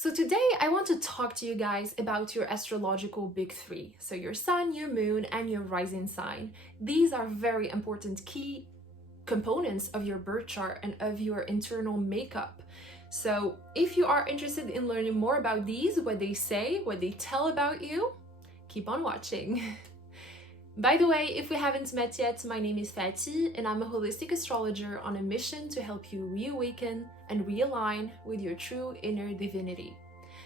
So today I want to talk to you guys about your astrological big three. So your sun, your moon, and your rising sign. These are very important key components of your birth chart and of your internal makeup. So if you are interested in learning more about these, what they say, what they tell about you, keep on watching. By the way, if we haven't met yet, my name is Fatih and I'm a holistic astrologer on a mission to help you reawaken and realign with your true inner divinity.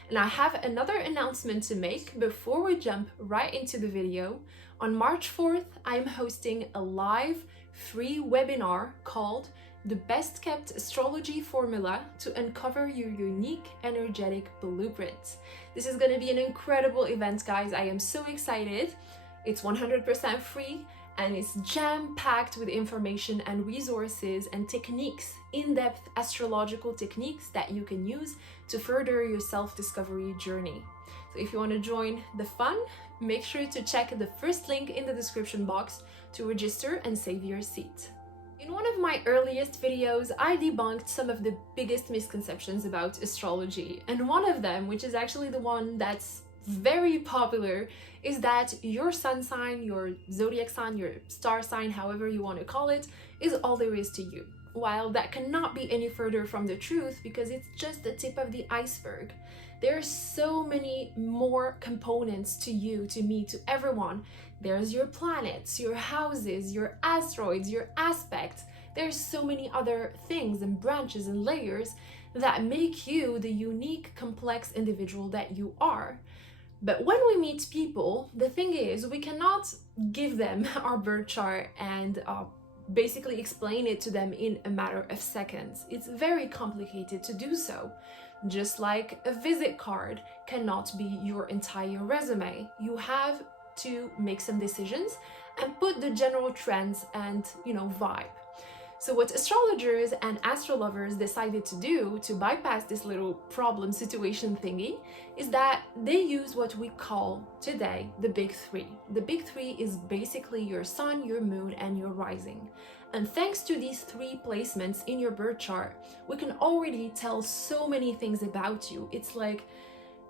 And I have another announcement to make before we jump right into the video. On March 4th, I'm hosting a live free webinar called The Best Kept Astrology Formula to Uncover Your Unique Energetic Blueprint. This is going to be an incredible event, guys. I am so excited. It's 100% free and it's jam-packed with information and resources and techniques, in-depth astrological techniques that you can use to further your self-discovery journey. So if you want to join the fun, make sure to check the first link in the description box to register and save your seat. In one of my earliest videos, I debunked some of the biggest misconceptions about astrology. And one of them, which is actually the one that's very popular, is that your sun sign, your zodiac sign, your star sign, however you want to call it, is all there is to you. While that cannot be any further from the truth because it's just the tip of the iceberg. There are so many more components to you, to me, to everyone. There's your planets, your houses, your asteroids, your aspects. There's so many other things and branches and layers that make you the unique, complex individual that you are. But when we meet people, the thing is, we cannot give them our birth chart and basically explain it to them in a matter of seconds. It's very complicated to do so. Just like a visit card cannot be your entire resume. You have to make some decisions and put the general trends and, vibe. So what astrologers and astrolovers decided to do to bypass this little problem situation thingy is that they use what we call today the big three. The big three is basically your sun, your moon, and your rising. And thanks to these three placements in your birth chart, we can already tell so many things about you. It's like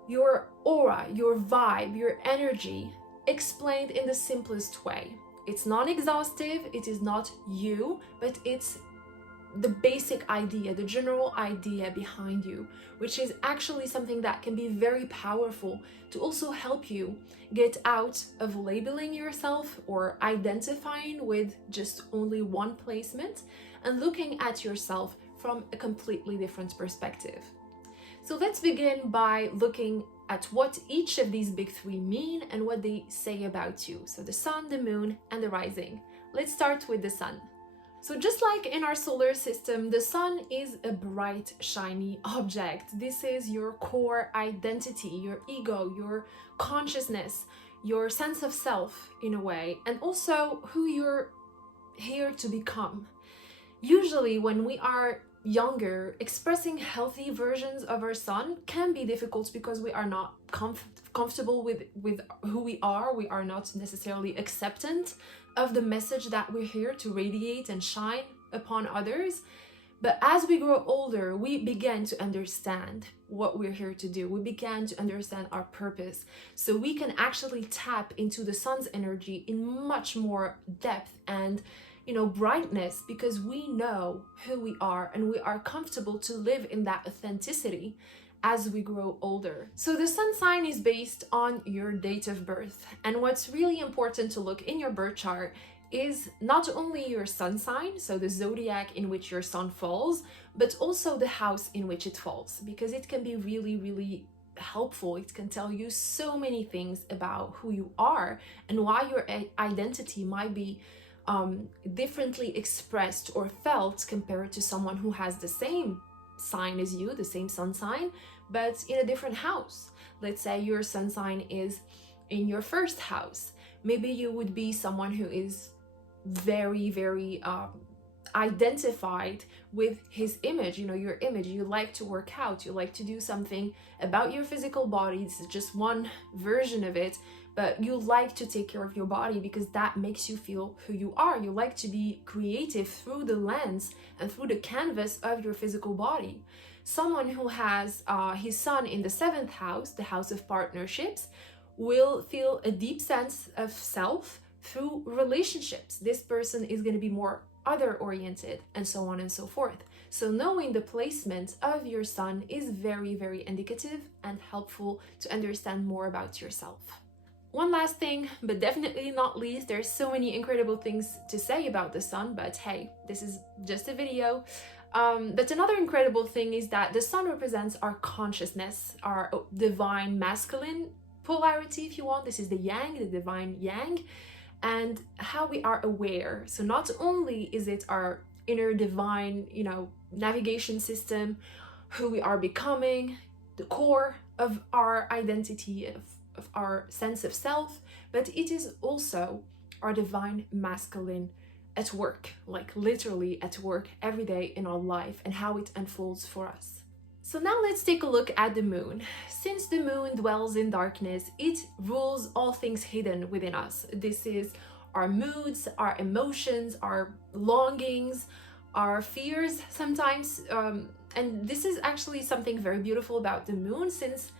your aura, your vibe, your energy explained in the simplest way. It's non-exhaustive, it is not you, but it's the basic idea, the general idea behind you, which is actually something that can be very powerful to also help you get out of labeling yourself or identifying with just only one placement and looking at yourself from a completely different perspective. So let's begin by looking at what each of these big three mean and what they say about you. So the sun, the moon, and the rising. Let's start with the sun. So just like in our solar system, the sun is a bright, shiny object. This is your core identity, your ego, your consciousness, your sense of self in a way, and also who you're here to become. Usually when we are younger, expressing healthy versions of our sun can be difficult because we are not comfortable with who we are. We are not necessarily acceptant of the message that we're here to radiate and shine upon others. But as we grow older, we begin to understand what we're here to do. We begin to understand our purpose. So we can actually tap into the sun's energy in much more depth and brightness, because we know who we are and we are comfortable to live in that authenticity as we grow older. So the sun sign is based on your date of birth. And what's really important to look in your birth chart is not only your sun sign, so the zodiac in which your sun falls, but also the house in which it falls, because it can be really, really helpful. It can tell you so many things about who you are and why your identity might be differently expressed or felt compared to someone who has the same sign as you, the same sun sign, but in a different house. Let's say your sun sign is in your first house. Maybe you would be someone who is very, very identified with his image, your image. You like to work out, you like to do something about your physical body. This is just one version of it, but you like to take care of your body because that makes you feel who you are. You like to be creative through the lens and through the canvas of your physical body. Someone who has his sun in the 7th house, the house of partnerships, will feel a deep sense of self through relationships. This person is going to be more other oriented, and so on and so forth. So knowing the placement of your sun is very, very indicative and helpful to understand more about yourself. One last thing, but definitely not least, there's so many incredible things to say about the sun, but hey, this is just a video. But another incredible thing is that the sun represents our consciousness, our divine masculine polarity, if you want. This is the yang, the divine yang, and how we are aware. So not only is it our inner divine, navigation system, who we are becoming, the core of our identity, of our sense of self, but it is also our divine masculine at work, like literally at work every day in our life, and how it unfolds for us. So now let's take a look at the moon. Since the moon dwells in darkness, it rules all things hidden within us. This is our moods, our emotions, our longings, our fears sometimes. And this is actually something very beautiful about the moon, since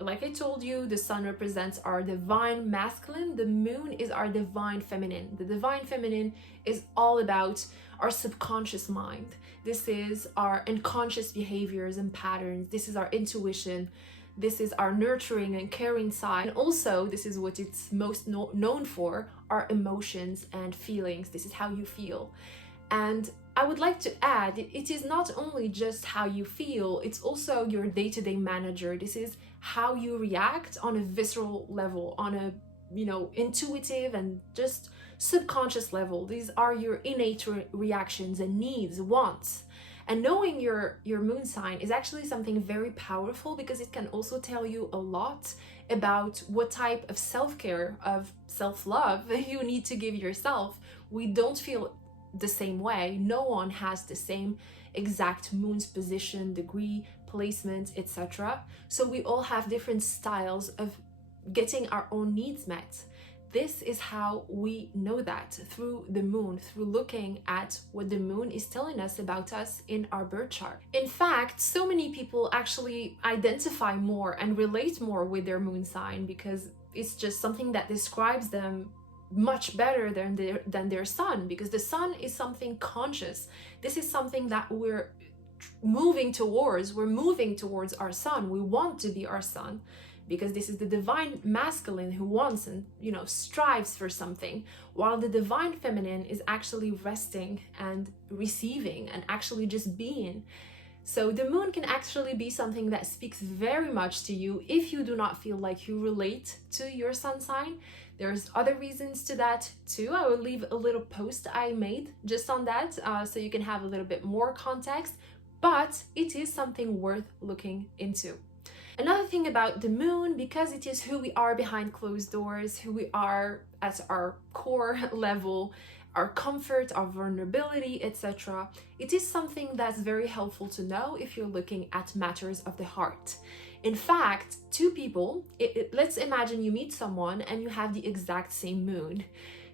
like I told you, the sun represents our divine masculine, the moon is our divine feminine. The divine feminine is all about our subconscious mind. This is our unconscious behaviors and patterns. This is our intuition. This is our nurturing and caring side. And also, this is what it's most known for, our emotions and feelings. This is how you feel. And I would like to add, it is not only just how you feel, it's also your day-to-day manager. This is how you react on a visceral level, on a, intuitive and just subconscious level. These are your innate reactions and needs, wants. And knowing your moon sign is actually something very powerful, because it can also tell you a lot about what type of self-care, of self-love you need to give yourself. We don't feel the same way. No one has the same exact moon's position, degree, placement, etc. So we all have different styles of getting our own needs met. This is how we know that, through the moon, through looking at what the moon is telling us about us in our birth chart. In fact, so many people actually identify more and relate more with their moon sign, because it's just something that describes them much better than their sun, because the sun is something conscious. This is something that we're moving towards. We're moving towards our sun. We want to be our sun, because this is the divine masculine who wants and strives for something, while the divine feminine is actually resting and receiving and actually just being. So the moon can actually be something that speaks very much to you if you do not feel like you relate to your sun sign. There's other reasons to that too. I will leave a little post I made just on that, so you can have a little bit more context, but it is something worth looking into. Another thing about the moon, because it is who we are behind closed doors, who we are at our core level, our comfort, our vulnerability, etc., it is something that's very helpful to know if you're looking at matters of the heart. In fact, two people, let's imagine you meet someone and you have the exact same moon.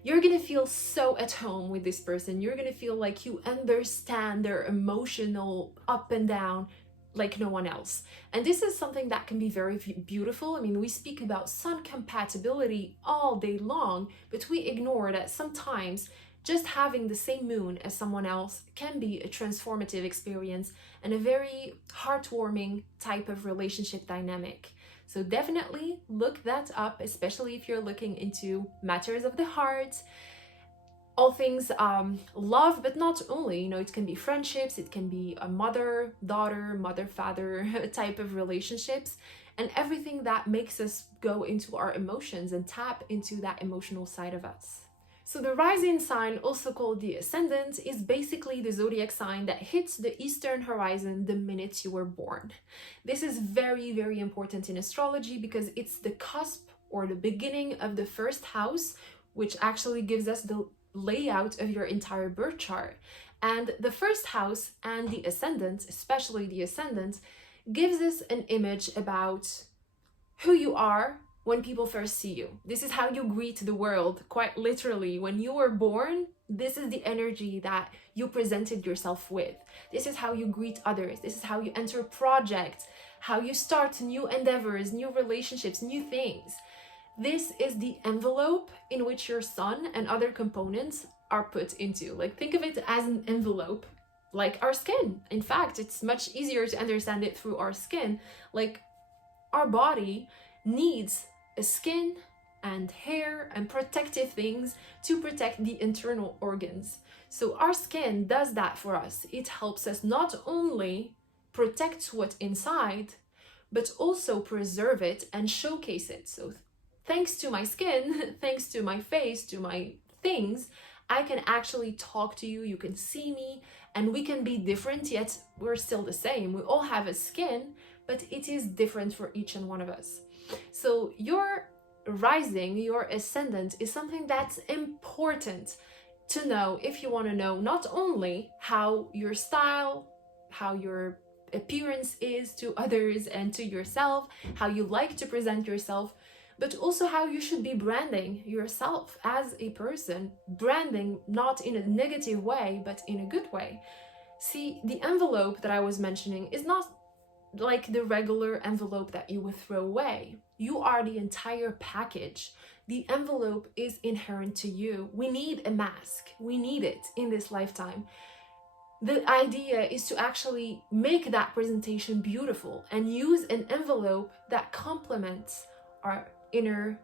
You're gonna feel so at home with this person. You're gonna feel like you understand their emotional up and down like no one else. And this is something that can be very beautiful. I mean, we speak about sun compatibility all day long, but we ignore that sometimes just having the same moon as someone else can be a transformative experience and a very heartwarming type of relationship dynamic. So definitely look that up, especially if you're looking into matters of the heart, all things love, but not only, it can be friendships, it can be a mother-daughter, mother-father type of relationships, and everything that makes us go into our emotions and tap into that emotional side of us. So the rising sign, also called the ascendant, is basically the zodiac sign that hits the eastern horizon the minute you were born. This is very, very important in astrology because it's the cusp or the beginning of the first house, which actually gives us the layout of your entire birth chart. And the first house and the ascendant, especially the ascendant, gives us an image about who you are when people first see you. This is how you greet the world, quite literally. When you were born, this is the energy that you presented yourself with. This is how you greet others. This is how you enter projects, how you start new endeavors, new relationships, new things. This is the envelope in which your sun and other components are put into. Like, think of it as an envelope, like our skin. In fact, it's much easier to understand it through our skin. Like, our body needs a skin and hair and protective things to protect the internal organs. So our skin does that for us. It helps us not only protect what's inside, but also preserve it and showcase it. So thanks to my skin, thanks to my face, to my things, I can actually talk to you, you can see me, and we can be different, yet we're still the same. We all have a skin, but it is different for each and one of us. So your rising, your ascendant, is something that's important to know if you want to know not only how your style, how your appearance is to others and to yourself, how you like to present yourself, but also how you should be branding yourself as a person. Branding not in a negative way, but in a good way. See, the envelope that I was mentioning is not like the regular envelope that you would throw away. You are the entire package. The envelope is inherent to you. We need a mask. We need it in this lifetime. The idea is to actually make that presentation beautiful and use an envelope that complements our inner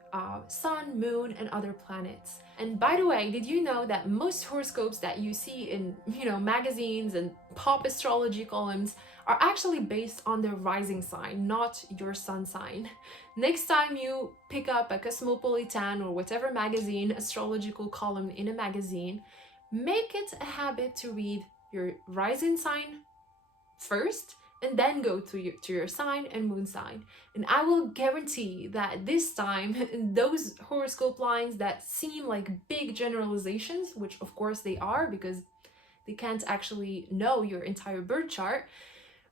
sun, moon, and other planets. And by the way, did you know that most horoscopes that you see in, magazines and pop astrology columns are actually based on the rising sign, not your sun sign? Next time you pick up a Cosmopolitan or whatever magazine, astrological column in a magazine, make it a habit to read your rising sign first, and then go to your sign and moon sign. And I will guarantee that this time, those horoscope lines that seem like big generalizations, which of course they are because they can't actually know your entire birth chart,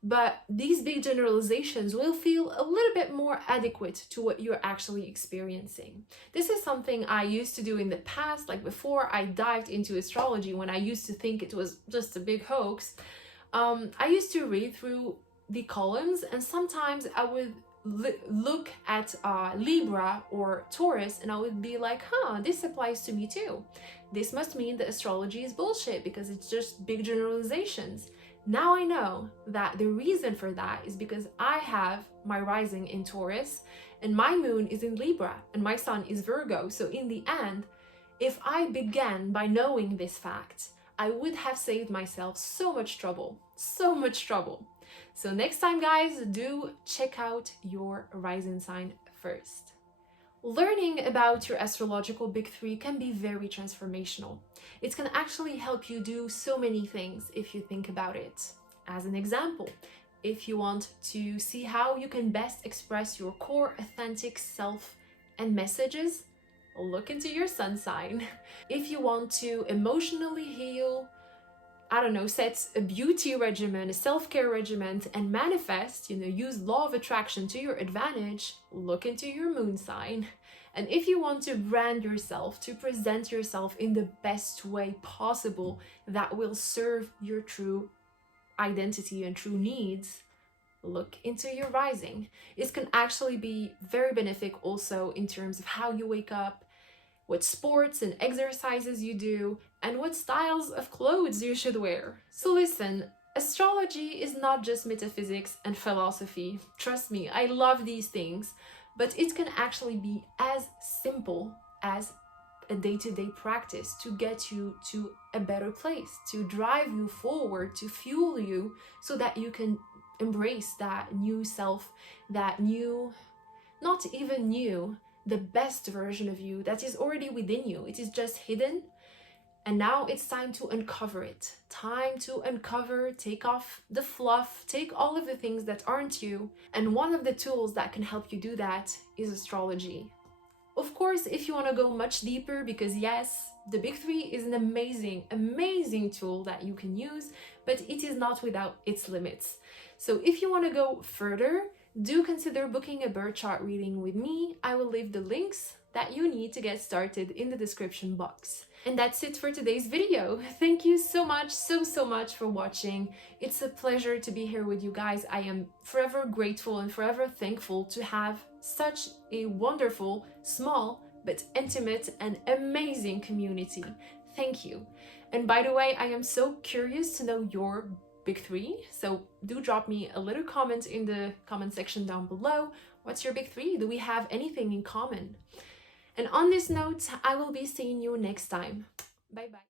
but these big generalizations will feel a little bit more adequate to what you're actually experiencing. This is something I used to do in the past, like before I dived into astrology, when I used to think it was just a big hoax. I used to read through the columns, and sometimes I would look at Libra or Taurus, and I would be like, this applies to me too. This must mean that astrology is bullshit because it's just big generalizations. Now I know that the reason for that is because I have my rising in Taurus, and my moon is in Libra, and my sun is Virgo. So in the end, if I began by knowing this fact, I would have saved myself so much trouble, so much trouble. So next time, guys, do check out your rising sign first. Learning about your astrological big three can be very transformational. It can actually help you do so many things if you think about it. As an example, if you want to see how you can best express your core authentic self and messages, look into your sun sign. If you want to emotionally heal, set a beauty regimen, a self-care regimen, and manifest, use law of attraction to your advantage, look into your moon sign. And if you want to brand yourself, to present yourself in the best way possible that will serve your true identity and true needs, look into your rising. It can actually be very beneficial also in terms of how you wake up, what sports and exercises you do, and what styles of clothes you should wear. So listen, astrology is not just metaphysics and philosophy. Trust me, I love these things, but it can actually be as simple as a day-to-day practice to get you to a better place, to drive you forward, to fuel you so that you can embrace that new self, that new, not even new, the best version of you that is already within you. It is just hidden, and now it's time to uncover it. Time to uncover, take off the fluff, take all of the things that aren't you. And one of the tools that can help you do that is astrology. Of course, if you want to go much deeper, because yes, the big three is an amazing tool that you can use, but it is not without its limits. So if you want to go further, do consider booking a birth chart reading with me. I will leave the links that you need to get started in the description box. And that's it for today's video. Thank you so much, so much for watching. It's a pleasure to be here with you guys. I am forever grateful and forever thankful to have such a wonderful, small, but intimate and amazing community. Thank you. And by the way, I am so curious to know your big three, so do drop me a little comment in the comment section down below. What's your big three? Do we have anything in common? And on this note, I will be seeing you next time. Bye bye.